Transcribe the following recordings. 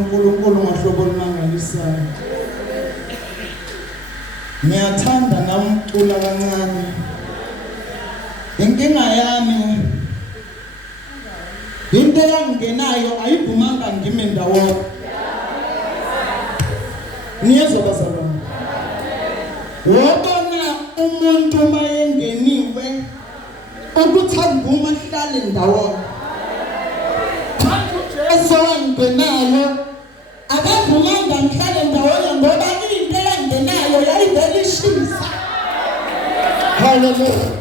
uNkulunkulu ngahlobo olumangalisayo. Ngiyathanda namcula kancane. Inkinga yami into yangenayo ayivumanga ngime ndawonye. Niyezwa bazalwane. Wabona umuntu mayengeniwe ukuthi anguma hlale ndawonye. Esowangenayo akavumanga ngihlale ndawonye ngoba into yangenayo yayivelishisa. Hallelujah.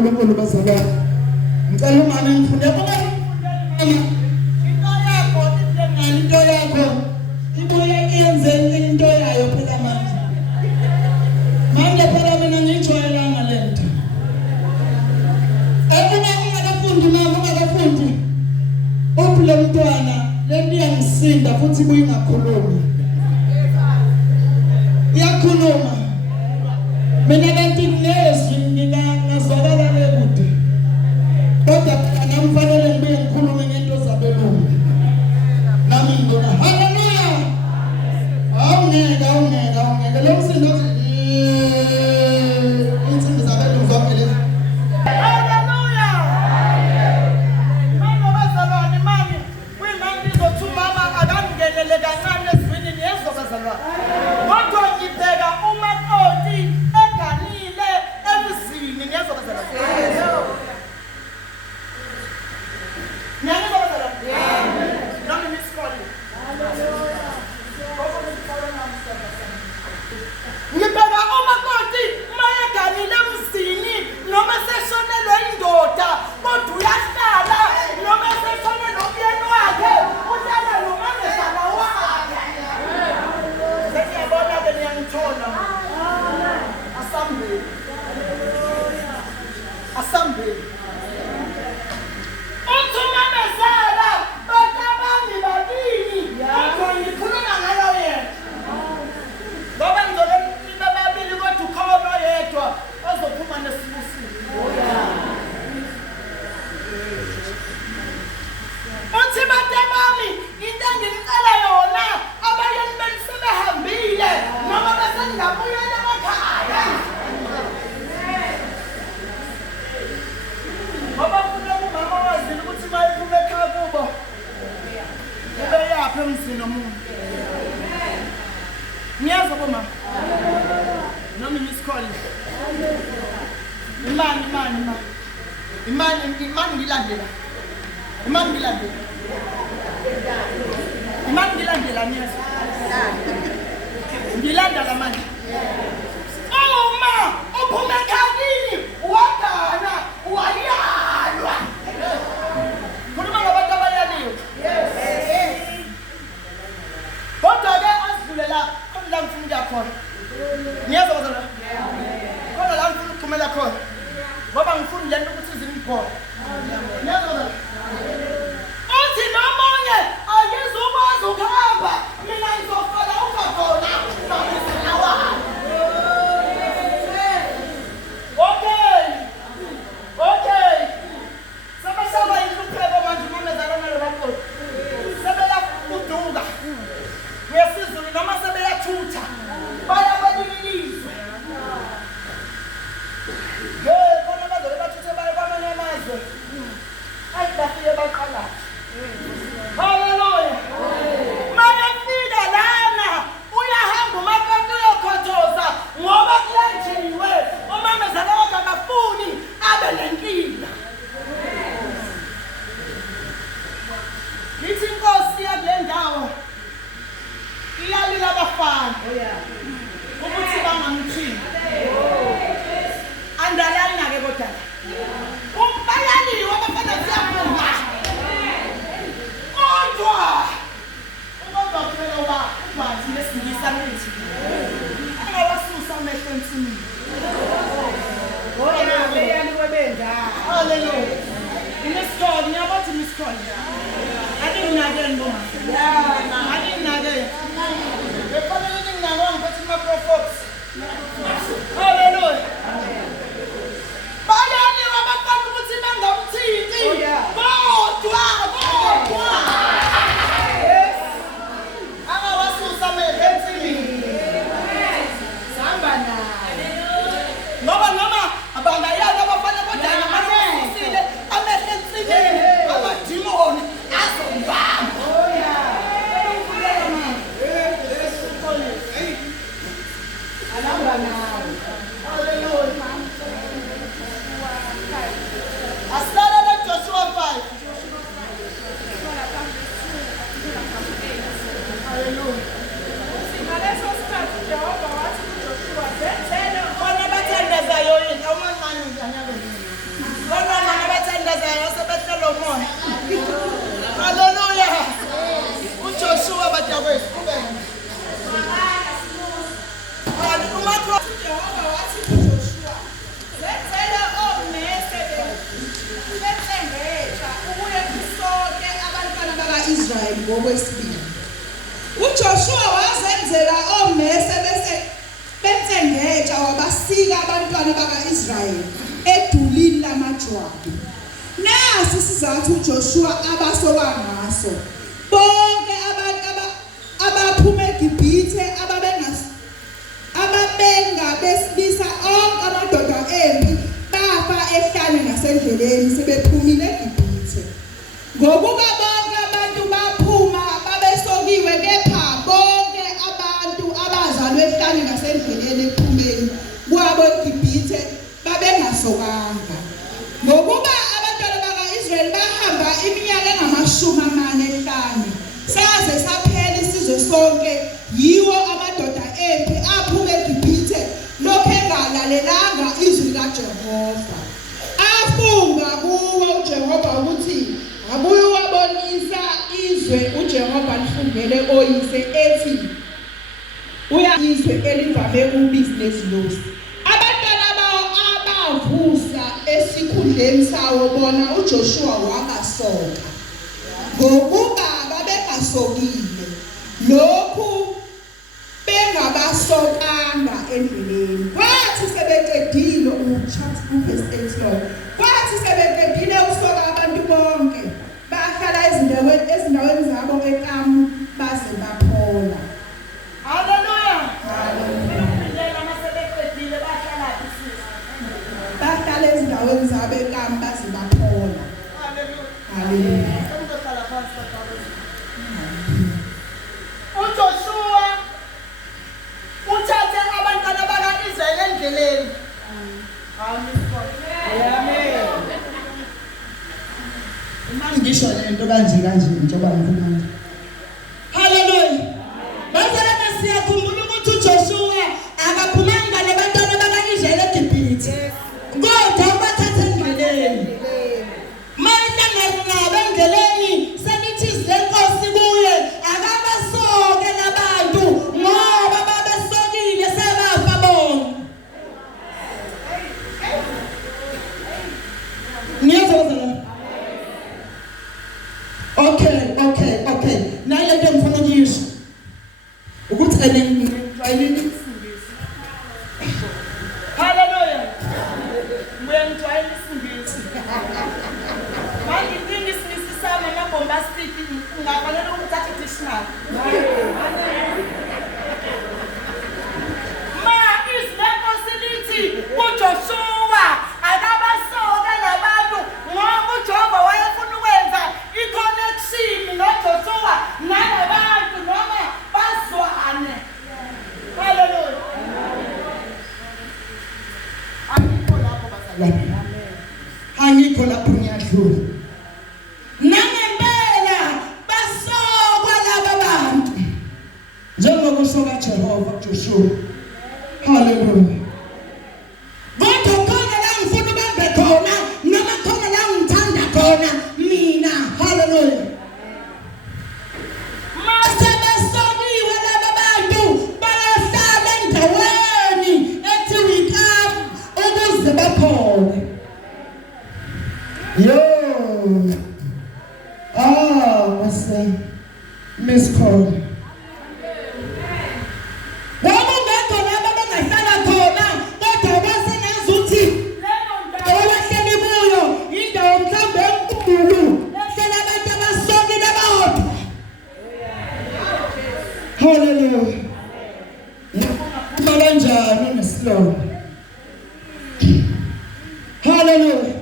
kaNkulunkulu bazalwane. Ngicela umama ngifunde ngoba into yakho ibuye iyenze into yayo phela manje. Manje phela mina ngijwayelanga lento. Ungakafundi mama, ungakafundi. Uphile mntwana lento iyangisinda futhi ibuye ingakhulumi. Iyakhuluma. Mina kanti ngezwi ngingazwakala lekude. Kodwa nami kufanele ngibe ngikhulume ngento zabelungu. Nami ngibona haleluya. Awungeke lo msindo uthi insimbi zabelungu zonke lezi. Haleluya. Mama bazalwane mami, kuyimanje izothuma akangenele kancane esibinini yezobazalwane. Kodwa ngibheka umakoti eganile emzini yezobazalwane. Ngibheka umakoti mayeganile emzini noma seshonelwe indoda kodwa uyahlala noma seshonelwe nomyeni wakhe uhlala nomamezala wakhe. Sengiyabona ke niyangithola. Asambeni. Uthumamezala batabani babini. Kodwa ngikhuluma ngalo yena. Ngoba ngizole bababili kodwa ukhona yedwa ozophuma nesibusile. Uthi batabami into engicela yona abayeni benisebehambile noma besengabuyela emakhaya. Ngoba ufuna umama wazile ukuthi mayiphuma ekhaya kubo. Ube yaphi emzini omuntu? Niyazwa bomama? Noma ngisikhole. Imani ngilandela. Imani ngilandela niyazwa. Ngilandela manje. Uma uphuma ekhayeni wadana wayalwa. Khuluma ngabantu abayaliwe. Kodwa ke asivulela la ngifuna ukuya khona. Niyazwa bazalwane? Kodwa la ngifuna ukuphumela khona. Ngoba ngifuna lento ukuthi izingiphola. Niyazwa bazalwane? Uthi nomunye ayizukwazi ukuhamba mina ngizofala ukhona. Okay. Sabasaba inhlupheko manje mamezala nalo bakho. Sebela uduka. Ngesizulu noma sebeyathutha. Baya balilizwe. Khona bazole bathuthe baye kwamanye amazwe. Ayibafike baqala. Haleluya. Mayafika lana uyahamba umakoti uyokhothoza ngoba kulanjiwe umamezala wakhe akafuni abe nenkinga. Lithi inkosi yakule ndawo iyalila abafana ukuthi bangamthini. Andalana ke kodwa umbayaliwe abafana siyaphuma. Kodwa phela ubathi lesingisa nithi angawasusa amehlo ensimini. Hallelujah. Imiskoli, ngiyabathi imiskoli. Adinginakeni bomama. Adinginakeni. Befanele ukuthi nginakwa ngiphethe ama-prophets. Hallelujah. Bayaliwe abafana ukuthi bangamthinti. Kodwa. Angawasusa amehlo ensimini. Samba naye. Noma abangayala abafana kodwa ngamafusile amehlo ensimini amadimoni azombamba. Israyeli ngokwesibili. uJoshua wazenzela omese bese betsengetsha wabasika abantwana baka-Israyeli edulini lamaJowabi. Nasi isizathu uJoshua abasoka ngaso. Bonke abantu abaphuma eGibhithe ababenga besilisa onke amadoda empi bafa ehlane nasendleleni sebephumile eGibhithe. Ngokuba bonke abantu baphuma babesokiwe, kepha bonke abantu abazalwe ehlane nasendleleni ephumeni kwabo eGibhithe babengasokanga. Ngokuba abantwana baka-Israyeli bahamba iminyaka engama-45 saze saphela isizwe sonke, yiwo amadoda empi aphuma eGibhithe lokhu engalalelanga izwi kaJehova. Afunga kuwo uJehova ukuthi abuye wabonisa izwe uJehova lifungele oyise ethi izwe elivame ubhizinesi losi. Abantwana bawo abavusa esikhundleni sawo bona uJoshua wabasoka ngokuba babengasokile, lokhu bengabasokanga endleleni. Kwathi sebeqedile verse 8 kwathi sebeqedile ukusoka abantu bonke bahlala ezindaweni zabo eKamu baze baphola. Haleluya. Bahlala ezindaweni zabo eKamu baze baphola. Haleluya. uJoshua uthathe abantwana baka-Israyeli endleleni. Amen. Uma ngisho lento kanje njengoba ngifuna. Haleluya. Bazalwane siyakhumbula ukuthi uJoshua akaphumanga nabantwana baka-Israyeli eGibhithe. Kodwa ubathathe endleleni. Mayelana nabo endleleni selithi izenkosi kuye akabasoke labantu ngoba babesokile sebafa bonke. Niyazozela. Okay. Nale nto ngifuna ukuyisho ukuthi ngijwayelile. Haleluya. Ngiyangijwayela isingisi. Manje inkinga isingisi sami ama-bombastic ungafanele ukuthatha i-dictionary. Izwi lenkosi lithi uJoshua akabasoka labantu ngoba uJehova wayefuna ukwenza i-connection noJoshua nalabantu noma bazwane. Haleluya. Angikho lapho ngiyadlula. Nangempela basokwa laba bantu njengokusoka Jehova Joshua. Haleluya. Kodwa khona la ngifuna ubambe khona noma khona la ngithanda khona mina. Haleluya. Masebesokiwe laba bantu bayahlala endaweni ethi wikamu ukuze baphole. Miss Cole. Wabungekho laba bangahlala khona kodwa basenazuthi awahleli kuyo indawo mhlambe enkulu ehlala abantu abasokile abodwa. Hallelujah. Uphuma kanjani uneslow? Hallelujah.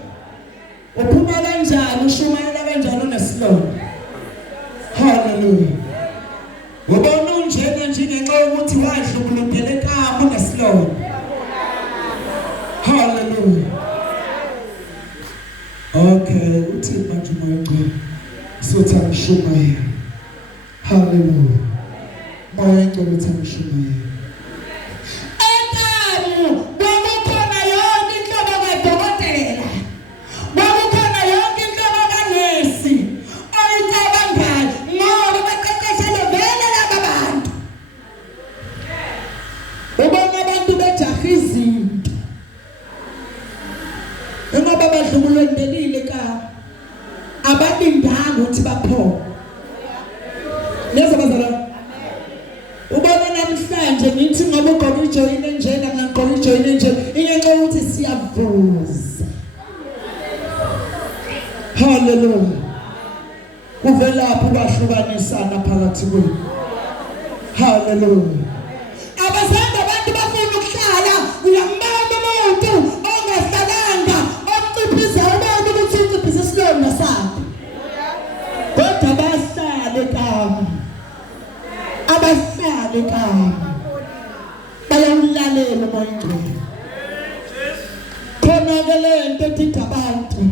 Uphuma kanjani ushumayela kanjani uneslow? Hallelujah. Ubona unjena njengenxa yokuthi wadlubulubhele eKamu uneslow. Hallelujah. Okay, uthi manje manje sothi angishumaye. Hallelujah. Moya ngicela uthi angishumaye. Ekamu kwakukhona yonke inhlobo kadokotela. Kwakukhona yonke inhlobo kanesi. Oyicabangani ngoba baqeqeshele vele laba bantu. Ubona abantu bejaha izinto. Ngoba badlubulwe ndelile ka abalindanga ukuthi baphole. Nezabazala. Ubona namhlanje ngithi ngoba ugqoka ijoyini enjena ngagqoka ijoyini enjena ingenxa ukuthi siyavuza. Hallelujah. Kuvelaphi ukwahlukanisana phakathi kwenu. Hallelujah. Abazange abantu bafuna ukuhlala uyambamba umuntu ongahlalanga onciphisa abantu ukuthi unciphisa isilonda sakhe. Kodwa bahlale kami. Abahlale kami. Bayawulalela umoya ngcwele. Khona ke lento ethi abantu.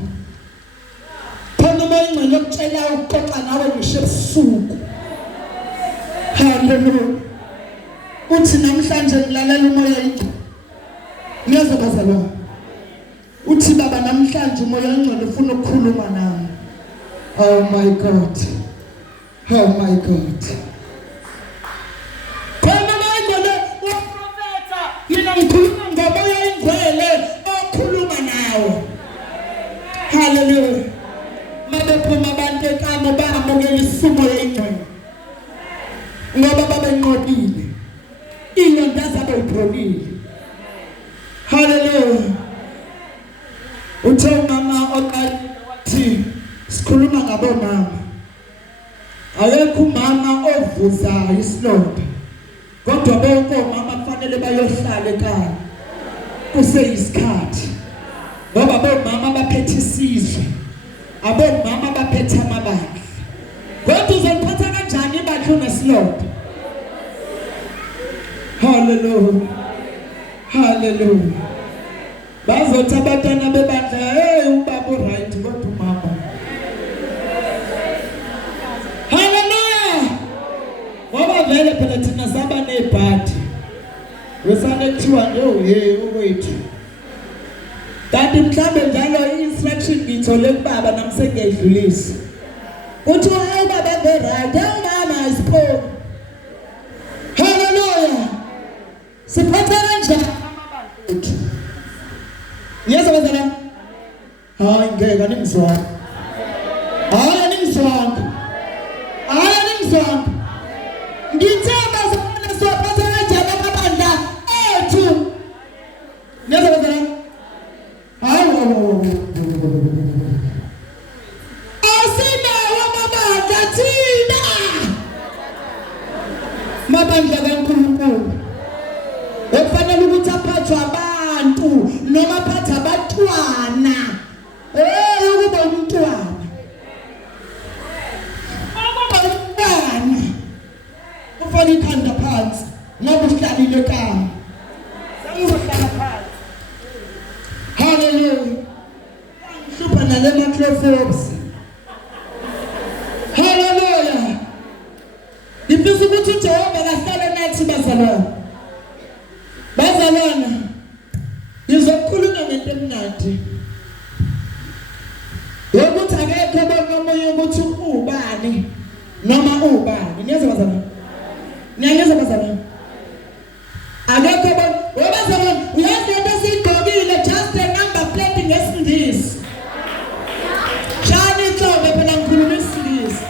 Khona umoya ngcwele yokutshela ukuxoxa nawe ngisho ebusuku. Hallelujah. Uthi namhlanje ngilalela umoya ngcwele. Ngiyazabazalwa. Uthi baba namhlanje umoya ngcwele ufuna ukukhuluma nami. Oh my God. Oh my God. Khona manje uprofeta yena ngikhuluma ngomoya ngcwele okhuluma nawe. Hallelujah. Mabephuma abantu ekamo bamukela isumoya ngcwele. Ngoba babenqobile. Iyonda zabo ipholile. Hallelujah. Uthe mama oqala wathi sikhuluma ngabo mama. Akekho umama ovuzayo isilonda. Kodwa bonke omama kufanele bayohlala ekhaya. Kuseyisikhathi. Ngoba bomama baphethe isizwe. Abomama baphethe amabandla. Kodwa uzophatha kanjani ibandla unesilonda? Hallelujah. Hallelujah. Bazothi abantwana bebandla hey ubaba right kodwa umama. Hallelujah. Ngoba vele phela thina saba nebhadi. Wesane kuthiwa hey ukwethu. Kanti mhlambe njalo i-instruction ngithole kubaba namsengedlulisa. Uthi hey baba be right, hey mama isiphoko. Hallelujah. Siphatha kanjani amabandla? Ngiyazabazala. Hayi ngeke aningizwa. Hayi aningizwa. Hayi aningizwa. Ngithemba zona siphatha kanjani amabandla ethu. Ngiyazabazala. Hayi asinawo amabandla thina. Mabandla kaNkulunkulu. Okufanele ukuthi aphathwe abantu noma aphathe abantwana. Ukuba umntwana. Ukuba umntwana. Ufana ikhanda phansi ngoba uhlalile ekhaya. Sangizohlala phansi. Hallelujah. Ngihlupa nale microphones. Hallelujah. Ngifisa ukuthi uJehova kahlale nathi bazalwane. Bazalwana, ngizokhuluma ngento emnandi. Ukuthi akekho obonomoya ukuthi ubani noma ubani. Niyeza bazalwana? Niyeza bazalwana? Akekho bazalwana, uyazi into esiyigqokile just a number plate ngesindisi. Shani inhlobo phela ngikhuluma isindisi.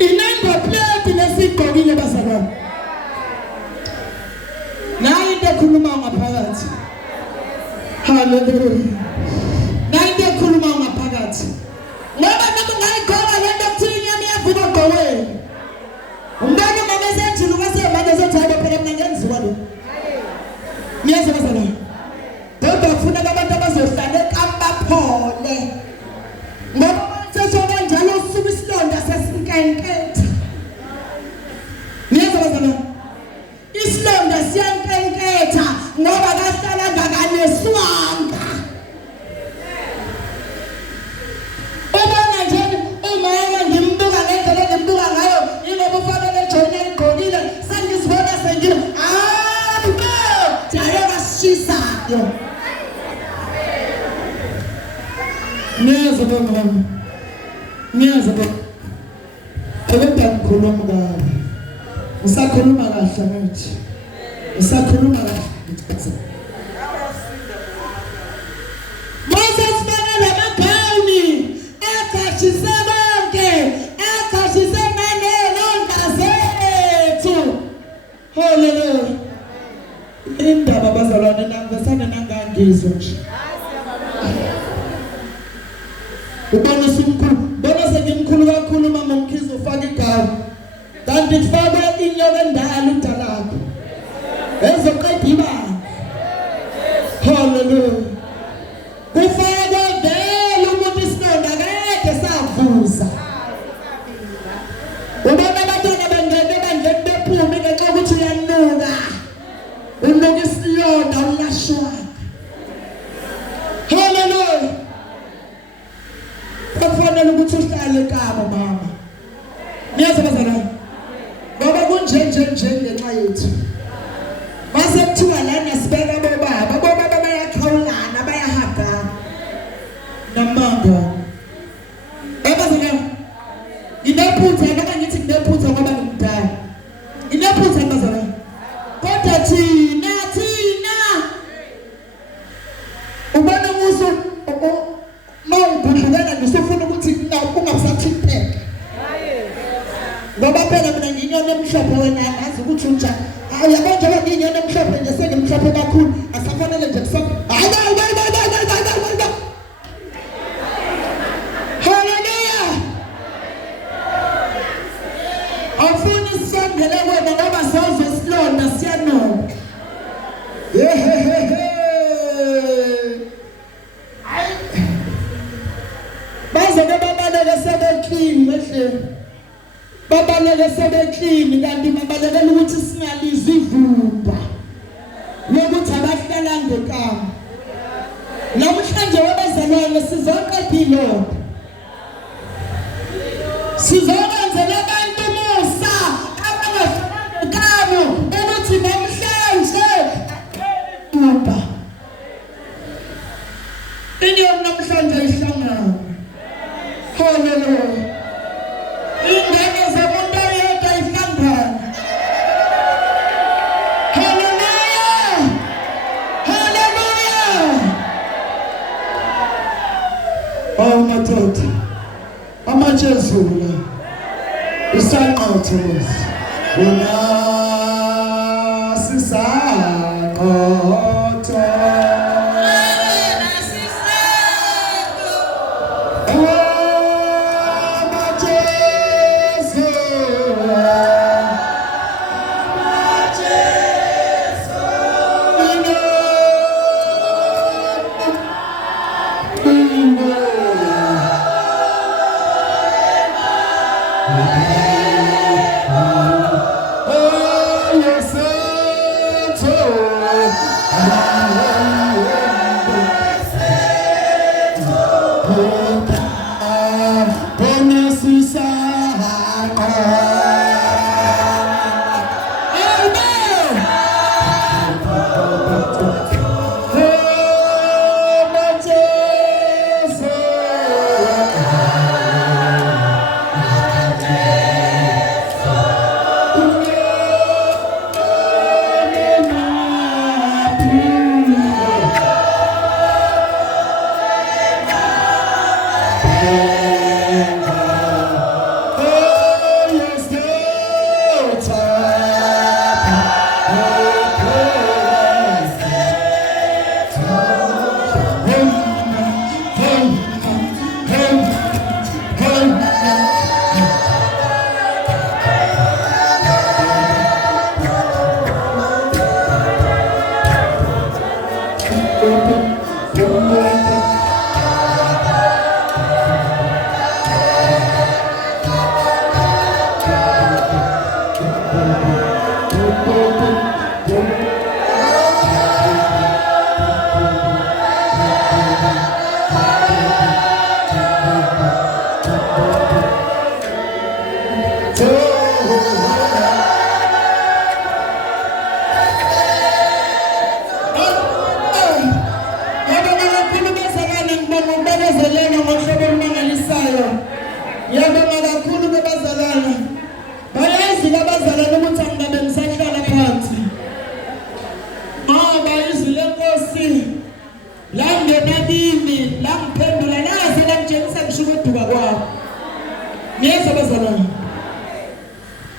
Inamba plate nesigqokile bazalwane. Nayi into ekhuluma ngaphakathi. Hallelujah. Nayi into ekhuluma ngaphakathi. Ngoba noma ngayigqoka lento kuthini nyama iyavuka gqokweni. Umbani mama esenjini kwasemanje ezothaba phela mina ngenziwa lo. Niyeza bazalwane. Kodwa ufuna abantu abazohlala ekambaphole. Ngoba manje kanjalo usuku isilonda sesinkenketha. Niyeza bazalwane. Isilonda siyankenketha ngoba kahlala ngakaneswanga. Ubona nje umama ngimbuka ngendlela ngimbuka ngayo ingoba ufanele ejoyine egqokile sengizibona sengile jalo kashisayo. Niyeza bazalwane. Niyeza bazalwane. Kodwa ngikhuluma kabi. Usakhuluma kahle manje. Usakhuluma kahle. Mase sibona lamagawuni ngizwa nje. Ubona simkhulu, bona sengimkhulu kakhulu mama Mkhize ufaka igama. Kanti kufaka inyoka endala udalakho. Ezoqeda ibanga. Hallelujah. Kufaka vele umuntu isilonda akade savuza. Ubona abantwana bangene bephume ngenxa ukuthi uyanuka. Unuka isilonda ulashwa. Hallelujah. Kufanele ukuthi uhlale ekhaya mama. Niyazabazana. Baba kunje ngenxa yethu. Mase kuthiwa lana sibeka bobaba bayakhawulana bayahagana. Namanga. Ebazana. Inephutha noma ngithi kunephutha ngoba ngimdala. Inephutha bazana. Kodwa thina ubona musu mawugudlukela ngisofuna ukuthi ungasathipeka. Ngoba phela mina nginyona emhlophe wena ngazi ukuthi unjani. Yabona njengoba nginyona emhlophe nje sengimhlophe kakhulu asafanele nje kusapha. Hallelujah. Awufuni isondele wena ngoba sawuzwe isilonda siyanoba. Bazoke babaleke sebeklini mehleni. Babaleke sebeklini kanti babalekela ukuthi singalizwi ivumba. Lokuthi abahlala ngekama. Namhlanje wabazalwane sizoqeda ilonda. Sizokwenzela abantu umusa abangafakamo ukuthi namhlanje ivumba. Into namhlanje ihlangana. Hallelujah. Ingane zabantu yedwa ihlangana. Hallelujah. Hallelujah. Oh madoda. Amajezula. Isanqotho. Wona sisanqotho.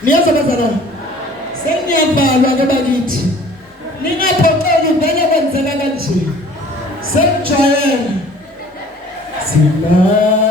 Niyazabazana. Sengiyabalwa ke bakithi. Ningaphoxeki vele kwenzeka kanje. Sejwayele. Sila